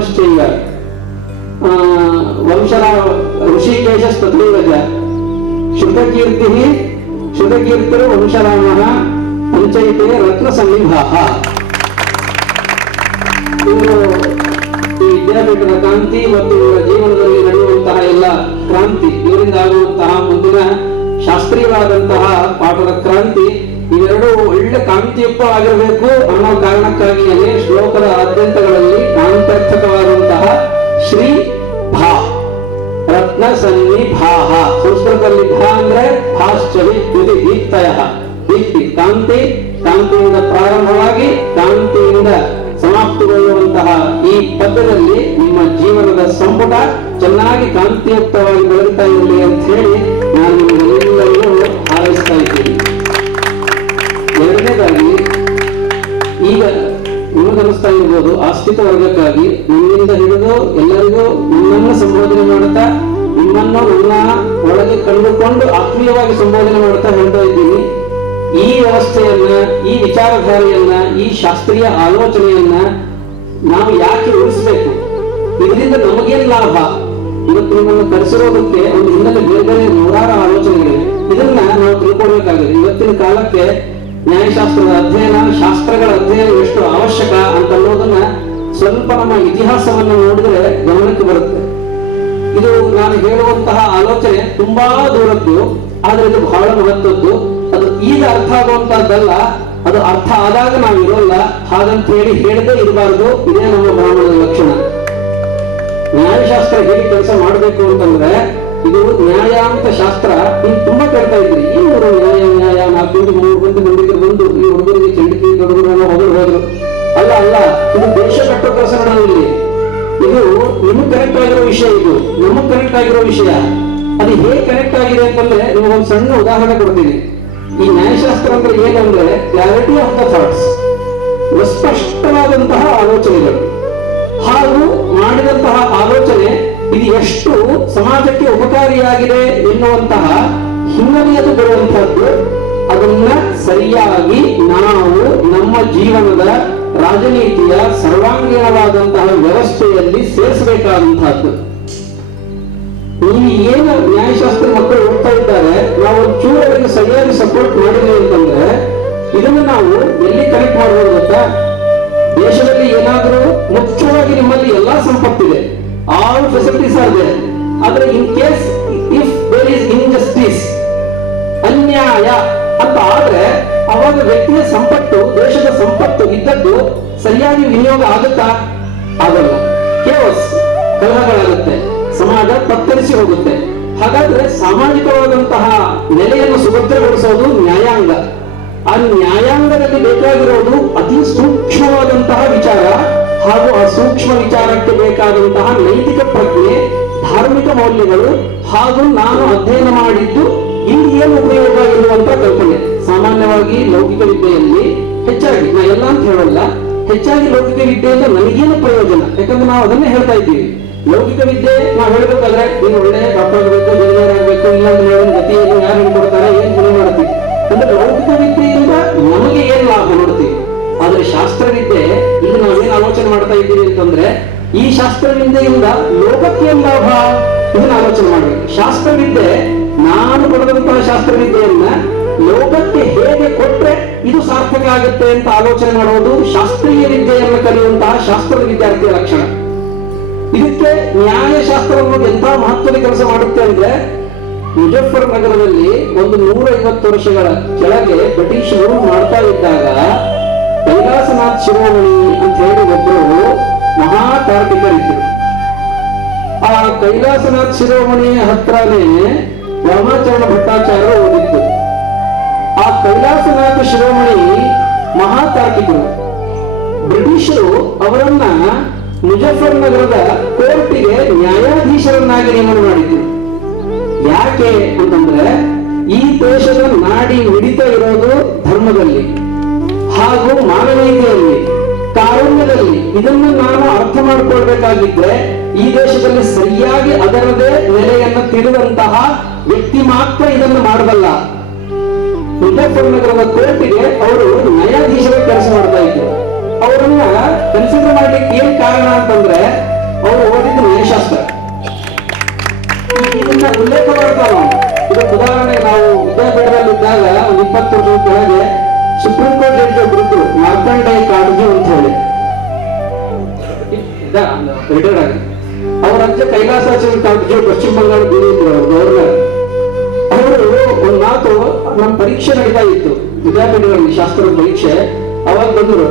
ವಂಶರಾಮಶ್ಚೈವ ಋಷಿಕೇಶಸ್ತಥೈವಚ ಶ್ರುತಕೀರ್ತಿರು ವಂಶರಾಮಃ ಪಂಚೈತೆ ರತ್ನ ಸನ್ನಿಭಾಹ. ಇವರು ಈ ವಿದ್ಯಾಪೀಠದ ಕ್ರಾಂತಿ ಮತ್ತು ಇವರ ಜೀವನದಲ್ಲಿ ನಡೆಯುವಂತಹ ಎಲ್ಲ ಕ್ರಾಂತಿ, ಇವರಿಂದ ಆಗುವಂತಹ ಮುಂದಿನ ಶಾಸ್ತ್ರೀಯವಾದಂತಹ ಪಾಠದ ಕ್ರಾಂತಿ, ಇವೆರಡೂ ಒಳ್ಳೆ ಕಾಂತಿಯುಕ್ತವಾಗಿರಬೇಕು ಅನ್ನೋ ಕಾರಣಕ್ಕಾಗಿಯೇ ಶ್ಲೋಕದ ಆದ್ಯಂತಗಳಲ್ಲಿ ಕಾಂತ್ಯರ್ಥಕವಾದಂತಹ ಶ್ರೀ ಭಾ ರತ್ನ ಸನ್ನಿಭಾಹ. ಸಂಸ್ಕೃತದಲ್ಲಿ ಭಾ ಅಂದ್ರೆ ಭಾಶ್ಚವಿ ದ್ಯುತಿ ದೀಪ್ತಯ, ದೀಪ್ತಿ ಕಾಂತಿ, ಕಾಂತಿಯಿಂದ ಪ್ರಾರಂಭವಾಗಿ ಕಾಂತಿಯಿಂದ ಸಮಾಪ್ತಿಗೊಳ್ಳುವಂತಹ ಈ ಪದ್ಯದಲ್ಲಿ ನಿಮ್ಮ ಜೀವನದ ಸಂಪುಟ ಚೆನ್ನಾಗಿ ಕಾಂತಿಯುಕ್ತವಾಗಿ ಬೆಳಗ್ತಾ ಇರಲಿ ಅಂತ ಹೇಳಿ ನಾನು ನಿಮಗೆಲ್ಲರಿಗೂ ಹಾರೈಸ್ತಾ ಇದ್ದೀನಿ. ಎರಡನೇದಾಗಿ, ಈಗ ನಿಮಗನಿಸ್ತಾ ಇರ್ಬೋದು ಆಸ್ತಿಕ ವರ್ಗಕ್ಕಾಗಿ ನಿಮ್ಮಿಂದ ಹಿಡಿದು ಎಲ್ಲರಿಗೂ ನಿಮ್ಮನ್ನು ಸಂಬೋಧನೆ ಮಾಡುತ್ತಾ, ನಿಮ್ಮನ್ನು ನನ್ನ ಒಳಗೆ ಕಂಡುಕೊಂಡು ಆತ್ಮೀಯವಾಗಿ ಸಂಬೋಧನೆ ಮಾಡುತ್ತಾ ಹೇಳ್ತಾ ಇದ್ದೀನಿ. ಈ ವ್ಯವಸ್ಥೆಯನ್ನ, ಈ ವಿಚಾರಧಾರೆಯನ್ನ, ಈ ಶಾಸ್ತ್ರೀಯ ಆಲೋಚನೆಯನ್ನ ನಾವು ಯಾಕೆ ಉಳಿಸಬೇಕು? ಇದರಿಂದ ನಮಗೇನು ಲಾಭ? ಇವತ್ತು ನಿಮ್ಮನ್ನು ಕರೆಸಿರೋದಕ್ಕೆ ಒಂದು ಹಿನ್ನೆಲೆ ಬೇರೆ ಬೇರೆ ನೂರಾರು ಆಲೋಚನೆಗಳಿವೆ. ಇದನ್ನ ನಾವು ತಿಳ್ಕೊಳ್ಬೇಕಾಗಿದೆ. ಇವತ್ತಿನ ಕಾಲಕ್ಕೆ ನ್ಯಾಯಶಾಸ್ತ್ರದ ಅಧ್ಯಯನ, ಶಾಸ್ತ್ರಗಳ ಅಧ್ಯಯನ ಎಷ್ಟು ಅವಶ್ಯಕ ಅಂತ ಅನ್ನೋದನ್ನ ಸ್ವಲ್ಪ ನಮ್ಮ ಇತಿಹಾಸವನ್ನು ನೋಡಿದ್ರೆ ಗಮನಕ್ಕೆ ಬರುತ್ತೆ. ಇದು ನಾನು ಹೇಳುವಂತಹ ಆಲೋಚನೆ ತುಂಬಾ ದೂರದ್ದು, ಆದ್ರೆ ಇದು ಬಹಳ ಮಹತ್ವದ್ದು. ಅದು ಈಗ ಅರ್ಥ ಆಗುವಂತಹದ್ದಲ್ಲ, ಅದು ಅರ್ಥ ಆದಾಗ ನಾವು ಇರೋಲ್ಲ. ಹಾಗಂತ ಹೇಳಿ ಹೇಳದೇ ಇರಬಾರ್ದು. ಇದೇ ನಮ್ಮ ಬ್ರಾಹ್ಮಣದ ಲಕ್ಷಣ. ನ್ಯಾಯಶಾಸ್ತ್ರ ಹೇಗೆ ಕೆಲಸ ಮಾಡಬೇಕು ಅಂತಂದ್ರೆ, ಇದು ನ್ಯಾಯ ಅಂತ ಶಾಸ್ತ್ರ ನೀವು ತುಂಬಾ ಕೇಳ್ತಾ ಇದ್ರಿ. ಈ ಊರು ನ್ಯಾಯ ನ್ಯಾಯ 4 3 ಮಂದಿ ಮಂದಿಗೆ ಬಂದು ಈ ಹುಡುಗರಿಗೆ ಚಂಡಿಕೆ ಹುಡುಗರನ್ನ ಹೋದ್ರು. ಅಲ್ಲ ಅಲ್ಲ, ಇದು ದೇಶ ಕಟ್ಟೋ ಕೆಲಸ ಇಲ್ಲಿ. ಇದು ನಿಮಗೆ ಕನೆಕ್ಟ್ ಆಗಿರೋ ವಿಷಯ, ಇದು ನಮಗ್ ಕನೆಕ್ಟ್ ಆಗಿರೋ ವಿಷಯ. ಅದು ಹೇಗೆ ಕನೆಕ್ಟ್ ಆಗಿದೆ ಅಂತಂದ್ರೆ ನಿಮಗೊಂದು ಸಣ್ಣ ಉದಾಹರಣೆ ಕೊಡ್ತೀನಿ. ಈ ನ್ಯಾಯಶಾಸ್ತ್ರ ಅಂದ್ರೆ ಏನಂದ್ರೆ ಕ್ಲಾರಿಟಿ ಆಫ್ ದ ಥಾಟ್ಸ್, ಸ್ಪಷ್ಟವಾದಂತಹ ಆಲೋಚನೆಗಳು ಹಾಗೂ ಮಾಡಿದಂತಹ ಆಲೋಚನೆ ಇದು ಎಷ್ಟು ಸಮಾಜಕ್ಕೆ ಉಪಕಾರಿಯಾಗಿದೆ ಎನ್ನುವಂತಹ ಹಿನ್ನೆಲೆಯಲ್ಲಿ ಬರುವಂತಹದ್ದು. ಅದನ್ನ ಸರಿಯಾಗಿ ನಾವು ನಮ್ಮ ಜೀವನದ ರಾಜನೀತಿಯ ಸರ್ವಾಂಗೀಣವಾದಂತಹ ವ್ಯವಸ್ಥೆಯಲ್ಲಿ ಸೇರಿಸಬೇಕಾದಂತಹದ್ದು. ನೀವು ಏನು ನ್ಯಾಯಶಾಸ್ತ್ರ ಮಕ್ಕಳು ಓದ್ತಾ ಇದ್ದಾರೆ, ನಾವು ಚೂರಿಗೆ ಸರಿಯಾಗಿ ಸಪೋರ್ಟ್ ಮಾಡಿದ್ವಿ ಅಂತಂದ್ರೆ ಇದನ್ನು ನಾವು ಎಲ್ಲಿ ಕನೆಕ್ಟ್ ಮಾಡಬಹುದು ಗೊತ್ತಾ? ದೇಶದಲ್ಲಿ ಏನಾದರೂ ಮುಖ್ಯವಾಗಿ ನಿಮ್ಮಲ್ಲಿ ಎಲ್ಲಾ ಸಂಪತ್ತಿದೆ, ಆಲ್ ಫೆಸಿಲಿಟೀಸ್ ಆಗಿದೆ, ಆದ್ರೆ in case if there is injustice, ಅನ್ಯಾಯ ಅಂತ ಆದ್ರೆ ಅವಾಗ ವ್ಯಕ್ತಿಯ ಸಂಪತ್ತು, ದೇಶದ ಸಂಪತ್ತು ಇದ್ದದ್ದು ಸರಿಯಾಗಿ ವಿನಿಯೋಗ ಆಗುತ್ತಾ? ಆಗಲ್ಲ. ಕೇವಸ್, ಕಲಹಗಳಾಗುತ್ತೆ, ಸಮಾಜ ತತ್ತರಿಸಿ ಹೋಗುತ್ತೆ. ಹಾಗಾದ್ರೆ ಸಾಮಾಜಿಕವಾದಂತಹ ನೆಲೆಯನ್ನು ಸುಭದ್ರಗೊಳಿಸೋದು ನ್ಯಾಯಾಂಗ. ಆ ನ್ಯಾಯಾಂಗದಲ್ಲಿ ಬೇಕಾಗಿರೋದು ಅತಿ ಸೂಕ್ಷ್ಮವಾದಂತಹ ವಿಚಾರ ಹಾಗೂ ಆ ಸೂಕ್ಷ್ಮ ವಿಚಾರಕ್ಕೆ ಬೇಕಾದಂತಹ ನೈತಿಕ ಪ್ರಜ್ಞೆ, ಧಾರ್ಮಿಕ ಮೌಲ್ಯಗಳು ಹಾಗೂ ನಾನು ಅಧ್ಯಯನ ಮಾಡಿದ್ದು ಇಲ್ಲಿ ಏನು ಉಪಯೋಗ ಇರುವಂತ ಕಲ್ಪನೆ. ಸಾಮಾನ್ಯವಾಗಿ ಲೌಕಿಕ ವಿದ್ಯೆಯಲ್ಲಿ ಹೆಚ್ಚಾಗಿ, ನಾ ಎಲ್ಲ ಅಂತ ಹೇಳಲ್ಲ, ಹೆಚ್ಚಾಗಿ ಲೌಕಿಕ ವಿದ್ಯೆಯಿಂದ ನನಗೇನು ಪ್ರಯೋಜನ? ಯಾಕಂದ್ರೆ ನಾವು ಅದನ್ನೇ ಹೇಳ್ತಾ ಇದ್ದೀವಿ. ಲೌಕಿಕ ವಿದ್ಯೆ ನಾವು ಹೇಳ್ಬೇಕಾದ್ರೆ ನೀನು ಒಳ್ಳೆ ಡಾಕ್ಟರ್ ಆಗಬೇಕು, ಇಂಜಿನಿಯರ್ ಆಗಬೇಕು, ಇಲ್ಲ ಗತಿ ಯಾರು ಹೇಳ್ಕೊಡ್ತಾರೆ, ಏನ್ ಗುಣ ಮಾಡ್ತೀವಿ ಅಂದ್ರೆ ಲೌಕಿಕ ವಿದ್ಯೆಯಿಂದ ನಮಗೆ ಏನ್ ಲಾಭ ನೋಡ್ತೀವಿ. ಆದ್ರೆ ಶಾಸ್ತ್ರವಿದ್ಯೆ, ಇದು ನಾವೇನ್ ಆಲೋಚನೆ ಮಾಡ್ತಾ ಇದ್ದೀವಿ ಅಂತಂದ್ರೆ ಈ ಶಾಸ್ತ್ರವಿದ್ಯೆಯಿಂದ ಲೋಕಕ್ಕೆ ಏನ್ ಲಾಭ, ಇದನ್ನ ಆಲೋಚನೆ ಮಾಡ್ಬೇಕು. ಶಾಸ್ತ್ರವಿದ್ಯೆ, ನಾನು ಪಡೆದಂತಹ ಶಾಸ್ತ್ರವಿದ್ಯೆಯನ್ನ ಲೋಕಕ್ಕೆ ಹೇಗೆ ಕೊಟ್ರೆ ಇದು ಸಾರ್ಥಕ ಆಗುತ್ತೆ ಅಂತ ಆಲೋಚನೆ ಮಾಡುವುದು ಶಾಸ್ತ್ರೀಯ ವಿದ್ಯೆಯನ್ನು ಕಲಿಯುವಂತಹ ಶಾಸ್ತ್ರದ ವಿದ್ಯಾರ್ಥಿಯ ಲಕ್ಷಣ. ಇದಕ್ಕೆ ನ್ಯಾಯಶಾಸ್ತ್ರ ಅನ್ನೋದು ಎಂತ ಮಹತ್ವದ ಕೆಲಸ ಮಾಡುತ್ತೆ ಅಂದ್ರೆ, ಮುಜಫರ್ ನಗರದಲ್ಲಿ ಒಂದು 150 ವರ್ಷಗಳ ಕೆಳಗೆ ಬ್ರಿಟಿಷರು ಮಾಡ್ತಾ ಇದ್ದಾಗ ಕೈಲಾಸನಾಥ್ ಶಿರೋಮಣಿ ಅಂತ ಹೇಳಿ ಒಬ್ಬರು ಮಹಾ ತಾರ್ಕಿಕರಿದ್ದರು. ಆ ಕೈಲಾಸನಾಥ್ ಶಿರೋಮಣಿ ಹತ್ರನೇ ವಾಮಾಚರಣ ಭಟ್ಟಾಚಾರ್ಯ ಓದಿದ್ದು. ಆ ಕೈಲಾಸನಾಥ ಶಿರೋಮಣಿ ಮಹಾ ತಾರ್ಕಿಕರು. ಬ್ರಿಟಿಷರು ಅವರನ್ನ ಮುಜಫರ್ ನಗರದ ಕೋರ್ಟಿಗೆ ನ್ಯಾಯಾಧೀಶರನ್ನಾಗಿ ನೇಮನ ಮಾಡಿದ್ರು. ಯಾಕೆ ಅಂತಂದ್ರೆ ಈ ದೇಶದ ನಾಡಿ ಮಿಡಿತ ಇರೋದು ಧರ್ಮದಲ್ಲಿ ಹಾಗೂ ಮಾನವೀಯತೆಯಲ್ಲಿ, ಕಾರುಣ್ಯದಲ್ಲಿ. ಇದನ್ನು ನಾನು ಅರ್ಥ ಮಾಡಿಕೊಳ್ಬೇಕಾಗಿದ್ರೆ ಈ ದೇಶದಲ್ಲಿ ಸರಿಯಾಗಿ ಅದರದೇ ನೆಲೆಯನ್ನು ತಿಳಿದಂತಹ ವ್ಯಕ್ತಿ ಮಾತ್ರ ಇದನ್ನು ಮಾಡಬಲ್ಲ. ಮುಜಫರ್ ನಗರದ ಕೋರ್ಟಿಗೆ ಅವರು ನ್ಯಾಯಾಧೀಶರ ಕೆಲಸ ಮಾಡ್ತಾ ಇದ್ರು. ಅವರನ್ನ ಕನ್ಸಿಡರ್ ಮಾಡ್ಲಿಕ್ಕೆ ಏನ್ ಕಾರಣ ಅಂತಂದ್ರೆ ಅವರು ಓದಿದ್ದು ನ್ಯಾಯಶಾಸ್ತ್ರ. ಇದನ್ನ ಉಲ್ಲೇಖ ಮಾಡ್ತಾವ. ಇದಕ್ಕೆ ಉದಾಹರಣೆ, ನಾವು ವಿದ್ಯಾಪೀಠದಲ್ಲಿದ್ದಾಗ ಒಂದು 20 ವರ್ಷದ ಕೆಳಗೆ ಸುಪ್ರೀಂ ಕೋರ್ಟ್ ಜಡ್ಜ್ ಒಬ್ಬರಿದ್ರು, ಮಾರ್ಕಂಡೇಯ ಕಾಡಜಿ ಅಂತ ಹೇಳಿ, ರಿಟೈರ್ಡ್ ಆಗಿ. ಅವರ ಅಜ್ಜ ಕೈಲಾಸಾಚಾರ್ಯ ಕಾಡಜಿ ಪಶ್ಚಿಮ ಬಂಗಾಳ ಇದ್ರು ಗವರ್ನರ್. ಅವರು ಒಂದು ಮಾತು, ನಮ್ಮ ಪರೀಕ್ಷೆ ನಡೀತಾ ಇತ್ತು ವಿದ್ಯಾಪೀಠಗಳಲ್ಲಿ, ಶಾಸ್ತ್ರದ ಪರೀಕ್ಷೆ. ಅವಾಗ ಬಂದರು,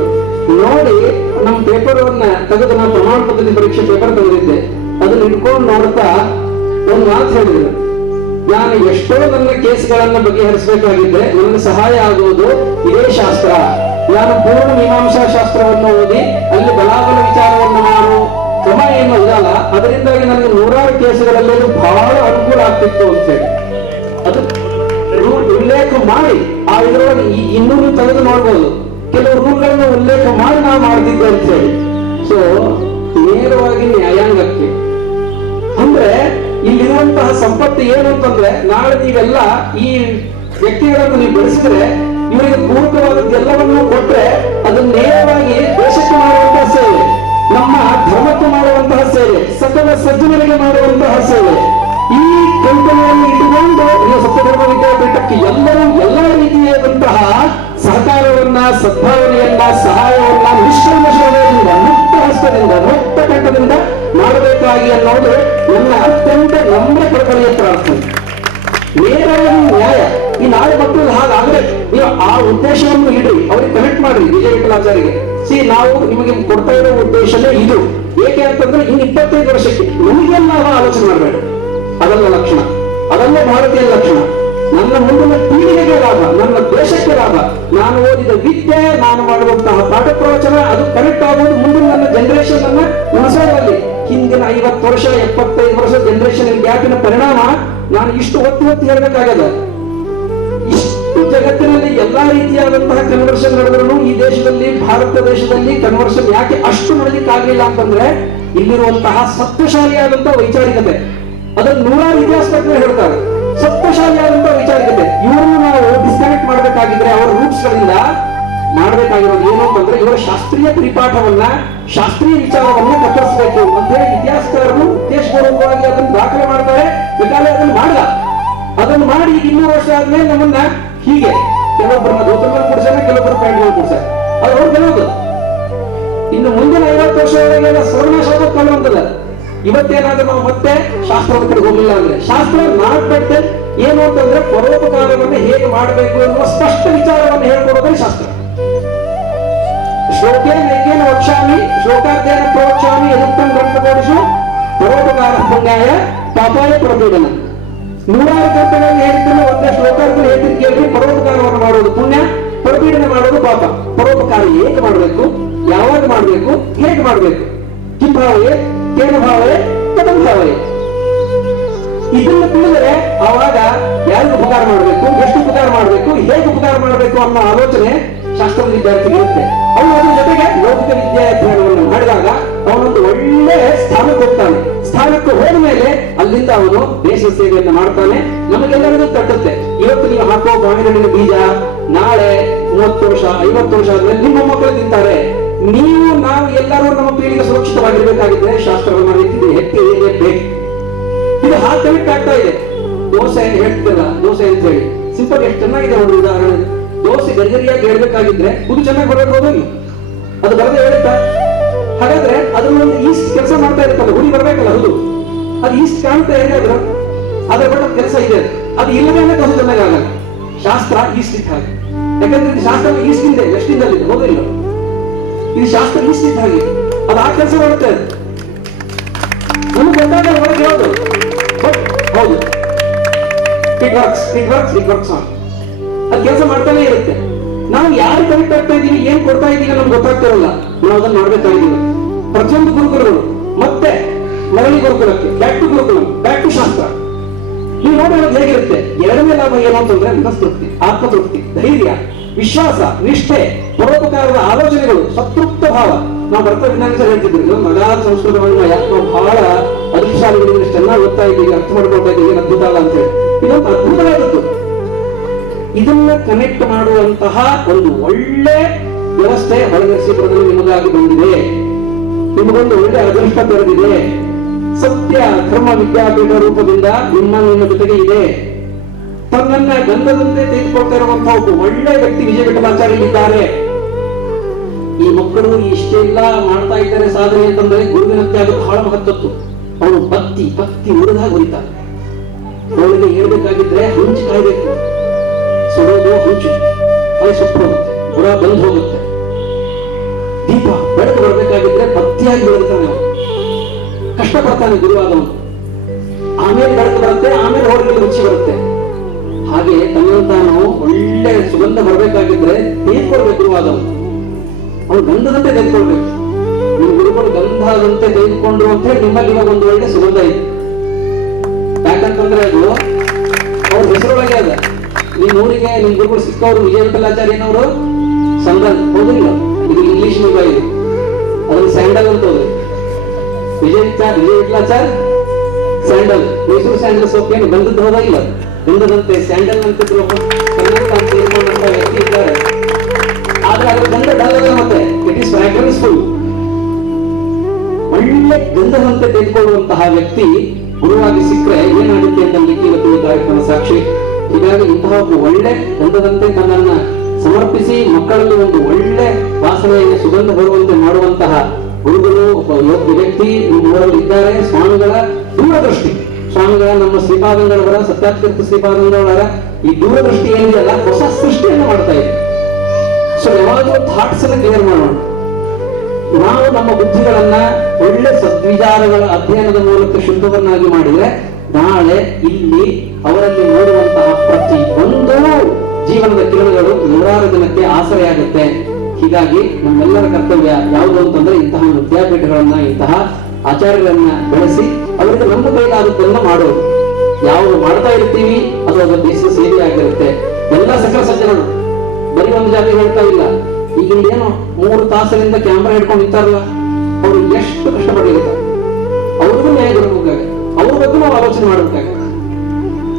ನೋಡಿ ನಮ್ಮ ಪೇಪರ್ವನ್ನ ತೆಗೆದು, ನಾವು ಪ್ರಮಾಣ ಪದ್ಧತಿ ಪರೀಕ್ಷೆ ಪೇಪರ್ ತೆಗೆದಿದ್ದೆ, ಅದನ್ನ ಇಟ್ಕೊಂಡು ನೋಡ್ತಾ ಒಂದು ಮಾತು ಹೇಳಿದ್ರು, ನಾನು ಎಷ್ಟೋ ನನ್ನ ಕೇಸ್ಗಳನ್ನ ಬಗೆಹರಿಸಬೇಕಾಗಿದ್ರೆ ನನಗೆ ಸಹಾಯ ಆಗುವುದು ಇದೇ ಶಾಸ್ತ್ರ. ನಾನು ಪೂರ್ಣ ಮೀಮಾಂಸಾ ಶಾಸ್ತ್ರವನ್ನು ಓದಿ ಅಲ್ಲಿ ಬಲಾಬಲ ವಿಚಾರವನ್ನು ಮಾಡು ಕ್ರಮ ಏನು ಇದಲ್ಲ, ಅದರಿಂದಾಗಿ ನನಗೆ 100 ಕೇಸುಗಳಲ್ಲಿ ಬಹಳ ಅನುಕೂಲ ಆಗ್ತಿತ್ತು ಅಂತ ಹೇಳಿ ಅದು ಉಲ್ಲೇಖ ಮಾಡಿ. ಆ ಇದರೊಳಗೆ ಇನ್ನೂ ನೀವು ತೆಗೆದು ನೋಡ್ಬೋದು, ಕೆಲವು ರೂಲ್ಗಳನ್ನ ಉಲ್ಲೇಖ ಮಾಡಿ ನಾವು ಮಾಡ್ತಿದ್ದೆ ಅಂತ ಹೇಳಿ. ಸೊ ನೇರವಾಗಿ ನ್ಯಾಯಾಂಗಕ್ಕೆ ಅಂದ್ರೆ ಇಲ್ಲಿರುವಂತಹ ಸಂಪತ್ತು ಏನು ಅಂತಂದ್ರೆ, ನಾಳೆ ನೀವೆಲ್ಲ ಈ ವ್ಯಕ್ತಿಗಳನ್ನು ನೀವು ಬೆಳೆಸಿದ್ರೆ, ಇವರಿಗೆ ಪೂರಕವಾದದ್ದು ಎಲ್ಲವನ್ನೂ ಕೊಟ್ರೆ, ಅದು ನೇರವಾಗಿ ದೇಶಕ್ಕೆ ಮಾಡುವಂತಹ ಸೇವೆ, ನಮ್ಮ ಧರ್ಮಕ್ಕೆ ಮಾಡುವಂತಹ ಸೇವೆ, ಸಕಲ ಸಜ್ಜನರಿಗೆ ಮಾಡುವಂತಹ ಸೇವೆ. ಈ ಕಂಪನಿಯನ್ನು ಇಟ್ಟುಕೊಂಡು ನೀವು ಸತ್ಯಧರ್ಮ ವಿದ್ಯಾಪೀಠಕ್ಕೆ ಎಲ್ಲರೂ ಎಲ್ಲ ರೀತಿಯಾದಂತಹ ಸಹಕಾರವನ್ನ, ಸದ್ಭಾವನೆಯನ್ನ, ಸಹಾಯವನ್ನ ನಿಷ್ಕಲ್ಮಶದಿಂದ, ಮುಕ್ತ ಹಸ್ತದಿಂದ, ಮುಕ್ತ ಕಂಠದಿಂದ ಮಾಡಬೇಕಾಗಿ ಅನ್ನೋದು ನನ್ನ ಅತ್ಯಂತ ನಮ್ರ ಕಳಕಳಿಯ ಪ್ರಾರ್ಥನೆ. ನೇರವಾಗಿ ನ್ಯಾಯ. ಈ ನಾಳೆ ಮಕ್ಕಳು ಹಾಗಾಗಬೇಕು. ನೀವು ಆ ಉದ್ದೇಶವನ್ನು ಇಡ್ರಿ, ಅವ್ರಿಗೆ ಕನೆಕ್ಟ್ ಮಾಡ್ರಿ. ವಿಜಯ ವಿಠಲಾಚಾರ್ಯಗೆ ನಾವು ನಿಮಗೆ ಕೊಡ್ತಾ ಇರೋ ಉದ್ದೇಶನೇ ಇದು. ಏಕೆ ಅಂತಂದ್ರೆ ಇನ್ನು 25 ವರ್ಷಕ್ಕೆ ನಮಗೆಲ್ಲ ನಾವು ಆಲೋಚನೆ ಮಾಡಬೇಡ. ಅದಲ್ಲ ಲಕ್ಷಣ, ಅದಲ್ಲ ಭಾರತೀಯ ಲಕ್ಷಣ. ನನ್ನ ಮುಂದಿನ ಪೀಳಿಗೆಗೆ ಲಾಭ, ನನ್ನ ದೇಶಕ್ಕೆ ಲಾಭ. ನಾನು ಓದಿದ ವಿದ್ಯೆ, ನಾನು ಮಾಡುವಂತಹ ಪಾಠ ಪ್ರವಚನ ಅದು ಕನೆಕ್ಟ್ ಆಗುವುದು ಮುಂದಿನ ನನ್ನ ಜನರೇಷನ್ ಅನ್ನ ಉಳಿಸೋದ್ರಲ್ಲಿ. ಹಿಂದಿನ 50 ವರ್ಷ 75 ವರ್ಷ ಜನರೇಷನ್ ಗ್ಯಾಪಿನ ಪರಿಣಾಮ ನಾನು ಇಷ್ಟು ಒತ್ತಿ ಹೇಳಬೇಕಾಗದ. ಇಷ್ಟು ಜಗತ್ತಿನಲ್ಲಿ ಎಲ್ಲಾ ರೀತಿಯಾದಂತಹ ಕನ್ವರ್ಷನ್ ನಡೆದ್ರು ಈ ದೇಶದಲ್ಲಿ, ಭಾರತ ದೇಶದಲ್ಲಿ ಕನ್ವರ್ಷನ್ ಯಾಕೆ ಅಷ್ಟು ನಡೆಯಲಿಕ್ಕಾಗಲಿಲ್ಲ ಅಂತಂದ್ರೆ, ಇಲ್ಲಿರುವಂತಹ ಸತ್ವಶಾಲಿಯಾದಂತಹ ವೈಚಾರಿಕತೆ. ಅದನ್ನು 100 ಇತಿಹಾಸದಲ್ಲಿ ಹೇಳ್ತಾರೆ. ಸತ್ವಶಾಲಿಯಾದಂತಹ ವೈಚಾರಿಕತೆ, ಇವರನ್ನು ನಾವು ಡಿಸ್ಕನೆಕ್ಟ್ ಮಾಡಬೇಕಾಗಿದ್ರೆ ಅವರ ರೂಟ್ಸ್ ಗಳಿಂದ ಮಾಡಬೇಕಾಗಿರೋದು ಏನು ಅಂತಂದ್ರೆ, ಇವರ ಶಾಸ್ತ್ರೀಯ ಪರಿಪಾಠವನ್ನ, ಶಾಸ್ತ್ರೀಯ ವಿಚಾರವನ್ನ ಕತ್ತರಿಸಬೇಕು ಅಂತ ಹೇಳಿ ಇತಿಹಾಸಕಾರರು ಉದ್ದೇಶಪೂರ್ವಕವಾಗಿ ಅದನ್ನು ದಾಖಲೆ ಮಾಡ್ತಾರೆ. ಬೇಕಾದ್ರೆ ಅದನ್ನು ಮಾಡಲ್ಲ. ಅದನ್ನು ಮಾಡಿ 200 ವರ್ಷ ಆದ್ಮೇಲೆ ನಮ್ಮನ್ನ ಹೀಗೆ ಕೆಲವೊಬ್ಬರನ್ನ ಧೋತರ್ಗಳು ಕೂಡ್ಸಾರ, ಕೆಲವೊಬ್ಬರು ಪ್ಯಾಂಟ್ಗಳು ಕೂಡ್ಸಾರ. ಅದು ಅವ್ರು ಕೆಲವೊಂದು ಇನ್ನು ಮುಂದಿನ 50 ವರ್ಷದೊಳಗೆಲ್ಲ ಸ್ವರ್ಣಶಾಪ ಕಳುವಂತಲ್ಲ. ಇವತ್ತೇನಾದ್ರೂ ನಾವು ಮತ್ತೆ ಶಾಸ್ತ್ರದ ಕಡೆ ಹೋಗಿಲ್ಲ ಅಂದ್ರೆ, ಶಾಸ್ತ್ರ ನಾಡ್ಬಟ್ಟೆ ಏನು ಅಂತಂದ್ರೆ ಪರೋಪಕಾರವನ್ನು ಹೇಗೆ ಮಾಡಬೇಕು ಎನ್ನುವ ಸ್ಪಷ್ಟ ವಿಚಾರವನ್ನು ಹೇಳ್ಕೊಡೋದೇ ಶಾಸ್ತ್ರ. ಶ್ಲೋಕೇನ ಏಕೇನ ವಕ್ಷಾಮಿ ಶ್ಲೋಕಾರ್ಥೇನ ಪ್ರವಕ್ಷಾಮಿ ಯದುಕ್ತಂ ಗ್ರಂಥಕೋಡಿಷು ಪರೋಪಕಾರ ಪುಣ್ಯಾಯ ಪಾಪಾಯ ಪ್ರಪೀಡನ. 100 ಗ್ರಂಥಗಳಲ್ಲಿ ಹೇಳಿದ್ದನ್ನು ಒಂದೇ ಶ್ಲೋಕಾರ್ಥದಲ್ಲಿ ಹೇಳ್ತೀನಿ ಕೇಳಿ. ಪರೋಪಕಾರವನ್ನು ಮಾಡೋದು ಪುಣ್ಯ, ಪ್ರಪೀಡನೆ ಮಾಡೋದು ಪಾಪ. ಪರೋಪಕಾರ ಹೇಗೆ ಮಾಡಬೇಕು, ಯಾವಾಗ ಮಾಡಬೇಕು, ಹೇಗೆ ಮಾಡಬೇಕು, ಕಿಂ ಭಾವಯೇ ಕೇನ ಭಾವಯೇ ಕಥಂ ಭಾವಯೇ, ಇದನ್ನು ತಿಳಿದರೆ ಆವಾಗ ಯಾರಿಗೆ ಉಪಕಾರ ಮಾಡಬೇಕು, ಎಷ್ಟು ಉಪಕಾರ ಮಾಡಬೇಕು, ಹೇಗೆ ಉಪಕಾರ ಮಾಡಬೇಕು ಅನ್ನೋ ಆಲೋಚನೆ ಶಾಸ್ತ್ರದ ವಿದ್ಯಾರ್ಥಿಗೆ ಇರುತ್ತೆ. ಅವನು ಅದ್ರ ಜೊತೆಗೆ ಲೌಕಿಕ ವಿದ್ಯಾರ್ಥಿಗಳನ್ನು ಮಾಡಿದಾಗ ಅವನೊಂದು ಒಳ್ಳೆ ಸ್ಥಾನಕ್ಕೆ ಹೋಗ್ತಾನೆ. ಸ್ಥಾನಕ್ಕೆ ಹೋದ ಮೇಲೆ ಅಲ್ಲಿಂದ ಅವನು ದೇಶ ಸೇವೆಯನ್ನು ಮಾಡ್ತಾನೆ. ನಮಗೆಲ್ಲರಿಗೂ ತಟ್ಟುತ್ತೆ. ಇವತ್ತು ನೀವು ಹಾಕೋ ಬಾವಿನ ಬೀಜ ನಾಳೆ 30 ವರ್ಷ 50 ವರ್ಷ ಆದ್ಮೇಲೆ ನಿಮ್ಮ ಮಕ್ಕಳು ತಿಂತಾರೆ. ನೀವು ನಾವು ಎಲ್ಲರೂ ನಮ್ಮ ಪೀಳಿಗೆ ಸುರಕ್ಷಿತವಾಗಿರ್ಬೇಕಾಗಿದ್ರೆ ಶಾಸ್ತ್ರವನ್ನು ಎತ್ತಿ ಬೇಕು. ಇದು ಹಾಗೆ ಕನೆಕ್ಟ್ ಆಗ್ತಾ ಇದೆ. ದೋಸೆ ಹೇಳ್ತಿದ್ದಲ್ಲ, ದೋಸೆ ಅಂತ ಹೇಳಿ ಸಿಂಪಲ್ ಎಷ್ಟು ಚೆನ್ನಾಗಿದೆ ಒಂದು ಉದಾಹರಣೆ. ದೋಸೆ ಗರಿಗರಿಯಾಗಿ ಹೇಳ್ಬೇಕಾಗಿದ್ರೆ ಕುದು ಚೆನ್ನಾಗಿ ಬರಬೇಕು, ಹೋಗಿ ಅದು ಬರದೆ ಹೇಳುತ್ತಾ. ಹಾಗಾದ್ರೆ ಅದನ್ನೊಂದು ಈಸ್ಟ್ ಕೆಲಸ ಮಾಡ್ತಾ ಇರುತ್ತಲ್ಲ, ಹುಡಿ ಬರ್ಬೇಕಲ್ಲ, ಹೌದು, ಅದು ಈಸ್ಟ್ ಕಾಣ್ತಾ ಏನಾದ್ರು ಅದ್ರ ಬಟ್ ಕೆಲಸ ಇದೆ. ಅದು ಇಲ್ಲದೇ ದೋಸೆ ಚೆನ್ನಾಗಿ ಆಗಲ್ಲ. ಶಾಸ್ತ್ರ ಈಸ್ಟ್ ಇದ್ದ ಹಾಗೆ. ಯಾಕಂದ್ರೆ ಇದು ಶಾಸ್ತ್ರ ಈಸ್ಟ್ ಇಂದ ವೆಸ್ಟ್ ಇಂದಲ್ಲಿ ಹೋಗಿಲ್ಲ. ಇದು ಶಾಸ್ತ್ರ ಈಸ್ಟ್ ಇದ್ದ ಹಾಗೆ. ಅದು ಆ ಕೆಲಸ ಮಾಡುತ್ತೆ. ನಮ್ಗೆ ಗೊತ್ತಾಗಲ್ಲ ಹೊರಗೆ ಯಾವುದು, ಬಟ್ ಹೌದು ಇಟ್ ವರ್ಕ್ಸ್ ಆನ್. ಅದು ಕೆಲಸ ಮಾಡ್ತಾನೆ ಇರುತ್ತೆ. ನಾವು ಯಾರು ಕನೆಕ್ಟ್ ಆಗ್ತಾ ಇದ್ದೀವಿ, ಏನ್ ಕೊಡ್ತಾ ಇದ್ದೀವಿ ನಮ್ಗೆ ಗೊತ್ತಾಗ್ತಿರಲ್ಲ. ನಾವು ಅದನ್ನ ಮಾಡ್ಬೇಕಾಗಿದ್ದೀವಿ. ಪ್ರತಿಯೊಂದು ಗುರುಕುಲಗಳು ಮತ್ತೆ ಮರಳಿ ಗುರುಕುಲಕ್ಕೆ, back to gurukulam, back to shastra. ನೀವು ನೋಡೋದು ಹೇಗಿರುತ್ತೆ. ಎರಡನೇ ಲಾಭ ಏನು ಅಂತಂದ್ರೆ ಮನಸ್ತೃಪ್ತಿ, ಆತ್ಮತೃಪ್ತಿ, ಧೈರ್ಯ, ವಿಶ್ವಾಸ, ನಿಷ್ಠೆ, ಪರೋಪಕಾರದ ಆಲೋಚನೆಗಳು, ಸಂತೃಪ್ತ ಭಾವ. ನಾವು ಬರ್ತಾ ವಿಜ್ಞಾನ ಹೇಳ್ತಿದ್ರು, ಮಗಾದ ಸಂಸ್ಕೃತವನ್ನು ಯಾಕೆ ನಾವು ಬಹಳ ಅದೃಷ್ಟಶಾಲಿಗಳಿಂದ ಚೆನ್ನಾಗಿ ಓದ್ತಾ ಇದ್ದೀವಿ, ಅರ್ಥ ಮಾಡ್ಕೊಳ್ತಾ ಇದ್ದೀವಿ, ಅದ್ಭುತ ಅಲ್ಲ ಅಂತ ಹೇಳಿ. ಇದೊಂದು ಅದ್ಭುತವಾದದ್ದು. ಇದನ್ನ ಕನೆಕ್ಟ್ ಮಾಡುವಂತಹ ಒಂದು ಒಳ್ಳೆ ವ್ಯವಸ್ಥೆ ಹೊಳೆನರಸೀಪುರದಲ್ಲಿ ನಿಮಗಾಗಿ ಬಂದಿದೆ. ನಿಮಗೊಂದು ಒಳ್ಳೆ ಅದೃಷ್ಟ ತೆರೆದಿದೆ. ಸತ್ಯ ಧರ್ಮ ವಿದ್ಯಾಪೀಠ ರೂಪದಿಂದ ನಿಮ್ಮ ಜೊತೆಗೆ ಇದೆ. ತನ್ನನ್ನ ಗಂಧದಂತೆ ತೆಗೆದುಕೊಳ್ತಾ ಇರುವಂತಹ ಒಬ್ಬ ಒಳ್ಳೆ ವ್ಯಕ್ತಿ ವಿಜಯ ವಿಠಲಾಚಾರ್ಯ ಇದ್ದಾರೆ. ಈ ಮಕ್ಕಳು ಇಷ್ಟೇ ಇಲ್ಲ ಮಾಡ್ತಾ ಇದ್ದಾರೆ ಸಾಧನೆ ಅಂತಂದ್ರೆ ಗುರುವಿನ ತ್ಯಾಗ ಬಹಳ ಮಹತ್ವದ್ದು. ಅವನು ಭಕ್ತಿ ಉಳಿದಾಗ ಹೊರಿತಾರೆ. ಅವಳಿಗೆ ಹೇಳ್ಬೇಕಾಗಿದ್ರೆ ಹಂಚು ಕಾಯ್ಬೇಕು. ಸುಡೋದು ಹಂಚು, ಅದು ಸುಟ್ಟು ಹೋಗುತ್ತೆ, ಬುಡ ಬಂದು ಹೋಗುತ್ತೆ. ದೀಪ ಬೆಳಕು ಬರಬೇಕಾಗಿದ್ರೆ ಭಕ್ತಿಯಾಗಿ ಬೆಳೆತಾನೆ. ಅವನು ಕಷ್ಟಪಡ್ತಾನೆ ಗುರುವಾದವನು. ಆಮೇಲೆ ಬೆಳಕು ಬರುತ್ತೆ, ಆಮೇಲೆ ಹೋಳಿಗೆ ರುಚಿ ಬರುತ್ತೆ. ಹಾಗೆ ತನ್ನಂತಾನು ಒಳ್ಳೆ ಸುಗಂಧ ಬರಬೇಕಾಗಿದ್ರೆ ತೆಗೆದುಕೊಳ್ಬೇಕು ಗುರುವಾದವನು. ಅವನು ಗಂಧದಂತೆ ತೆಗೆದುಕೊಳ್ಬೇಕು. ನೀವು ಗುರುಗಳು ಗಂಧದಂತೆ ತೆಗೆದುಕೊಂಡ್ರು ಅಂತ ಹೇಳಿ ನಿಮ್ಮಲ್ಲಿ ಇವಾಗ ಒಂದು ಒಳ್ಳೆ ಸುಗಂಧ ಇದೆ. ಯಾಕಂತಂದ್ರೆ ಅದು ಅವ್ರ ಹೆಸರೊಳಗೆ ಅದ. ನಿಮ್ಮ ಊರಿಗೆ ನಿಮ್ ಗುರುಗಳು ಸಿಕ್ಕವರು ವಿಜಯ ವಿಠಲಾಚಾರ್ಯನವರು ಸಂದಲ್ ಹೋದಿಲ್ಲ. ಇದು ಇಂಗ್ಲಿಷ್ ಮುಗ ಇದು, ಅದ್ರಲ್ಲಿ ಸ್ಯಾಂಡಲ್ ಅಂತ ಹೋದ್ರೆ ವಿಜಯ ವಿಠಲಾಚಾರ್ ಸ್ಯಾಂಡಲ್. ಮೈಸೂರು ಸ್ಯಾಂಡಲ್ ಸೋಪ್ ಏನು ಗಂಧದ್ದು ಹೋದ ಇಲ್ಲ, ಗಂಧದಂತೆ ಸ್ಯಾಂಡಲ್ ಅಂತ ವ್ಯಕ್ತಿ ಇದ್ದಾರೆ. ಆದ್ರೆ ಅದ್ರ ಗಂಧ ಡಲ್ಲ. ಮತ್ತೆ ಇಟ್ ಈಸ್ ಫ್ರಾಗ್ರೆನ್ಸ್ಫುಲ್. ಒಳ್ಳೆ ಗಂಧದಂತೆ ತೆಗೆದುಕೊಳ್ಳುವಂತಹ ವ್ಯಕ್ತಿ ಗುರುವಾಗಿ ಸಿಕ್ಕರೆ ಏನಾಗುತ್ತೆ ಅಂತ ಇವತ್ತು ಕಾರ್ಯಕ್ರಮ ಸಾಕ್ಷಿ. ಹೀಗಾಗಿ ಇಂತಹ ಒಬ್ಬ ಒಳ್ಳೆ ಗಂಧದಂತೆ ತನ್ನನ್ನ ಸಮರ್ಪಿಸಿ ಮಕ್ಕಳಲ್ಲಿ ಒಂದು ಒಳ್ಳೆ ವಾಸನೆಯನ್ನು ಸುಗಂಧ ಬರುವಂತೆ ಮಾಡುವಂತಹ ಗುರುಗಳು ಒಬ್ಬ ಯೋಗ್ಯ ವ್ಯಕ್ತಿ ಊರಲ್ಲಿ ಇದ್ದಾರೆ. ಸ್ವಾಮಿಗಳ ದೂರದೃಷ್ಟಿ, ಸ್ವಾಮಿಗಳ ನಮ್ಮ ಶ್ರೀಪಾದಂಗಳವರ ಸತ್ಯಾತ್ಮಕ ಶ್ರೀಪಾದಂಗಳವರ ಈ ದೂರದೃಷ್ಟಿ ಏನಿದೆಯಲ್ಲ ಹೊಸ ಸೃಷ್ಟಿಯನ್ನು ಮಾಡ್ತಾ ಇದೆ. ಸೊ ಯಾವಾಗಲೂ ಥಾಟ್ಸ್ ಅನ್ನ ಕ್ಲಿಯರ್ ಮಾಡೋಣ. ನಾವು ನಮ್ಮ ಬುದ್ಧಿಗಳನ್ನ ಒಳ್ಳೆ ಸದ್ವಿಚಾರಗಳ ಅಧ್ಯಯನದ ಮೂಲಕ ಶುದ್ಧವನ್ನಾಗಿ ಮಾಡಿದ್ರೆ ನಾಳೆ ಇಲ್ಲಿ ಅವರಲ್ಲಿ ನೋಡುವಂತಹ ಪ್ರತಿ ಒಂದು ಜೀವನದ ಕಿರಣಗಳು ನೂರಾರು ಜನಕ್ಕೆ ಆಸರೆಯಾಗುತ್ತೆ. ಹೀಗಾಗಿ ನಮ್ಮೆಲ್ಲರ ಕರ್ತವ್ಯ ಯಾವುದು ಅಂತಂದ್ರೆ ಇಂತಹ ವಿದ್ಯಾಪೀಠಗಳನ್ನ, ಇಂತಹ ಆಚಾರ್ಯಗಳನ್ನ ಬೆಳೆಸಿ ಅವರಿಗೆ ನಮ್ಮ ಕೈಲಾದದ್ದನ್ನ ಮಾಡೋದು. ಯಾವುದು ಮಾಡ್ತಾ ಇರ್ತೀವಿ ಅದು ಅದರ ದೇಶದ ಸೇವೆ ಆಗಿರುತ್ತೆ. ಎಲ್ಲ ಸಕಲ ಸಜ್ಜನರು ಬರೀ ಒಂದು ಜಾತಿ ಹೇಳ್ತಾ ಇಲ್ಲ. ಈಗ ಏನು 3 ತಾಸಿನಿಂದ ಕ್ಯಾಮ್ರಾ ಹಿಡ್ಕೊಂಡು ನಿಂತಾರಲ್ಲ, ಅವ್ರು ಎಷ್ಟು ಕಷ್ಟಪಟ್ಟಿರ್ತಾರೆ. ಅವ್ರಿಗೂ ನ್ಯಾಯ ಕೊಡಬೇಕಾಗ, ಅವ್ರ ಬಗ್ಗೆ ನಾವು ಆಲೋಚನೆ ಮಾಡ್ಬೇಕಾಗ.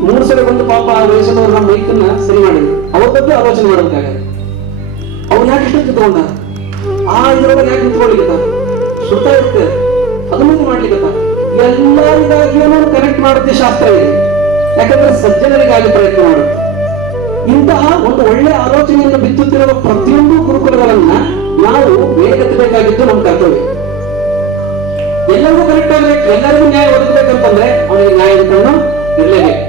3 ಸಲ ಬಂದು ಪಾಪ ಆ ವಯಸ್ಸಿನವ್ರ ನಮ್ಮ ಮೈಕನ್ನ ಸರಿ ಮಾಡಿದ್ರು, ಅವ್ರ ಬಗ್ಗೆ ಆಲೋಚನೆ ಮಾಡ್ಬೇಕಾಗ. ಅವ್ರು ಯಾಕೆ ಇಷ್ಟ ಕಿತ್ಕೊಂಡ ಇದ್ರೊಳಗೆ ಯಾಕೆ ನಿಂತ್ಕೊಳ್ಳಿಕತ್ತ ಸುತ್ತಾ ಇರುತ್ತೆ, ಅದನ್ನು ಮಾಡ್ಲಿಕ್ಕತ್ತ. ಎಲ್ಲರಿಗಾಗಿಯೂ ಕನೆಕ್ಟ್ ಮಾಡುತ್ತೆ ಶಾಸ್ತ್ರ ಇದೆ. ಯಾಕಂದ್ರೆ ಸಜ್ಜನರಿಗಾಗಿ ಪ್ರಯತ್ನ ಮಾಡುತ್ತೆ. ಇಂತಹ ಒಂದು ಒಳ್ಳೆ ಆಲೋಚನೆಯನ್ನು ಬಿತ್ತುತ್ತಿರುವ ಪ್ರತಿಯೊಂದು ಗುರುಕುಲಗಳನ್ನ ನಾವು ಬೇಗತ್ತಬೇಕಾಗಿದ್ದು ನಮ್ಮ ಕರ್ತವ್ಯ. ಎಲ್ಲರಿಗೂ ಕರೆಕ್ಟ್ ಆಗ್ಬೇಕು, ಎಲ್ಲರಿಗೂ ನ್ಯಾಯ ಒದಗಬೇಕಂತಂದ್ರೆ ಅವನಿಗೆ ನ್ಯಾಯದ ಕಣ್ಣು ಇರಲೇಬೇಕು.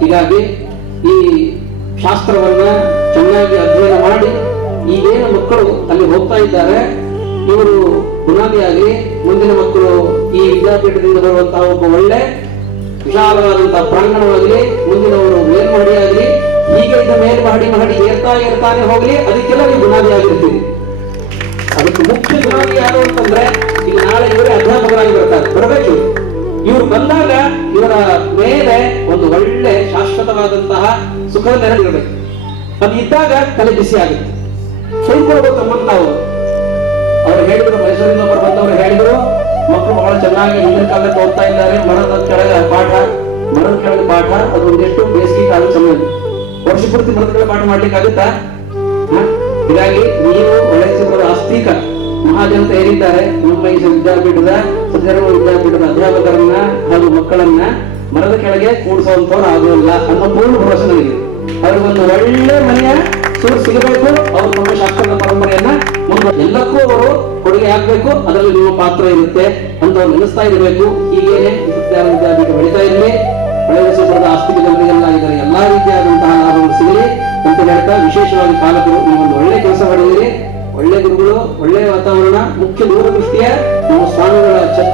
ಹೀಗಾಗಿ ಈ ಶಾಸ್ತ್ರವನ್ನ ಚೆನ್ನಾಗಿ ಅಧ್ಯಯನ ಮಾಡಿ ಈಗೇನು ಮಕ್ಕಳು ಅಲ್ಲಿ ಹೋಗ್ತಾ ಇದ್ದಾರೆ, ಇವರು ಬುನಾದಿಯಾಗಿ ಮುಂದಿನ ಮಕ್ಕಳು ಈ ವಿದ್ಯಾಪೀಠದಿಂದ ಬರುವಂತಹ ಒಬ್ಬ ಒಳ್ಳೆ ವಿಶಾಲವಾದಂತಹ ಪ್ರಾಂಗಣವಾಗಲಿ, ಮುಂದಿನವರು ಮೇಲ್ಮಹಡಿಯಾಗಲಿ, ಹೀಗೆ ಇದ್ದ ಮೇಲ್ಮಹಡಿ ಏರ್ತಾನೆ ಹೋಗ್ಲಿ, ಅದಕ್ಕೆಲ್ಲ ನೀವು ಬುನಾದಿ ಆಗಿರ್ತೀರಿ. ಅದಕ್ಕೆ ಮುಖ್ಯ ಬುನಾದಿ ಯಾರು ಅಂತಂದ್ರೆ ಈಗ ನಾಳೆ ಇವರೇ ಅಧ್ಯಾಪಕರಾಗಿ ಬರಬೇಕು. ಇವರು ಬಂದಾಗ ಇವರ ಮೇಲೆ ಒಂದು ಒಳ್ಳೆ ಶಾಶ್ವತವಾದಂತಹ ಸುಖದ ನೆರಳಿರಬೇಕು. ಅದು ಇದ್ದಾಗ ತಲೆ ಬಿಸಿ ಆಗುತ್ತೆ. ಸೈಕೊಳ್ಬೇಕು ತಮ್ಮಂತಾವು. ಅವ್ರು ಹೇಳಿದ್ರು, ಮೈಸೂರಿನ ಒಬ್ಬರು ಬಂದವರು ಹೇಳಿದ್ರು, ಮಕ್ಕಳು ಬಹಳ ಚೆನ್ನಾಗಿ ಹಿಂದಿನ ಕಾಲಕ್ಕೆ ಓದ್ತಾ ಇದ್ದಾರೆ. ಮರದ ಕೆಳಗೆ ಪಾಠ ಅದು ಒಂದಿಷ್ಟು ಬೇಸಿಗೆ ಕಾಲ ಚೆನ್ನಾಗಿ ವರ್ಷ ಪೂರ್ತಿ ಮರದ ಕೆಳಗೆ ಪಾಠ ಮಾಡ್ಲಿಕ್ಕಾಗುತ್ತಾ? ಹೀಗಾಗಿ ನೀವು ಒಳ್ಳೆ ಆಸ್ತಿಕ ಮಹಾಜನತ ಏನಿದ್ದಾರೆ ನಮ್ಮ ಈ ವಿದ್ಯಾಪೀಠದ ಸದ್ಯರ್ವ ವಿದ್ಯಾಪೀಠದ ಅಧ್ಯಾಪಕರನ್ನ ಹಾಗೂ ಮಕ್ಕಳನ್ನ ಮರದ ಕೆಳಗೆ ಕೂಡಿಸುವಂತವ್ರು ಆಗೋಲ್ಲ ಅನ್ನೋ ಪೂರ್ಣ ಭರವಸೆ ನನಗೆ. ಅವ್ರಿಗೊಂದು ಒಳ್ಳೆ ಮನೆಯ ಸೂರು ಸಿಗಬೇಕು. ಅವರು ನಮ್ಮ ಶಾಸ್ತ್ರದ ಪರಂಪರೆಯನ್ನ ಎಲ್ಲಕ್ಕೂ ಅವರು ಕೊಡುಗೆ ಹಾಕ್ಬೇಕು. ಅದರಲ್ಲಿ ನಿಮ್ಮ ಪಾತ್ರ ಇರುತ್ತೆ ಅಂತ ಅವ್ರು ನೆನೆಸ್ತಾ ಇರಬೇಕು. ಹೀಗೇನೆ ವಿದ್ಯಾಪೀಠ ಬೆಳೀತಾ ಇರಲಿ. ಒಳ್ಳೆಯ ಆಸ್ತಿಕ ಜನರಿಗೆಲ್ಲ ಇದರ ಎಲ್ಲಾ ರೀತಿಯಾದಂತಹ ಲಾಭಗಳು ಸಿಗಲಿ ಅಂತ ಹೇಳ್ತಾ, ವಿಶೇಷವಾಗಿ ಪಾಲಕರು ನೀವೊಂದು ಒಳ್ಳೆ ಕೆಲಸ ಮಾಡಿದಿರಿ. ಒಳ್ಳೆ ಗುರುಗಳು, ಒಳ್ಳೆಯ ವಾತಾವರಣ, ಮುಖ್ಯ ದೂರದೃಷ್ಟಿಯ ನಮ್ಮ ಸ್ವಾಮಿಗಳ ಛತ್ರ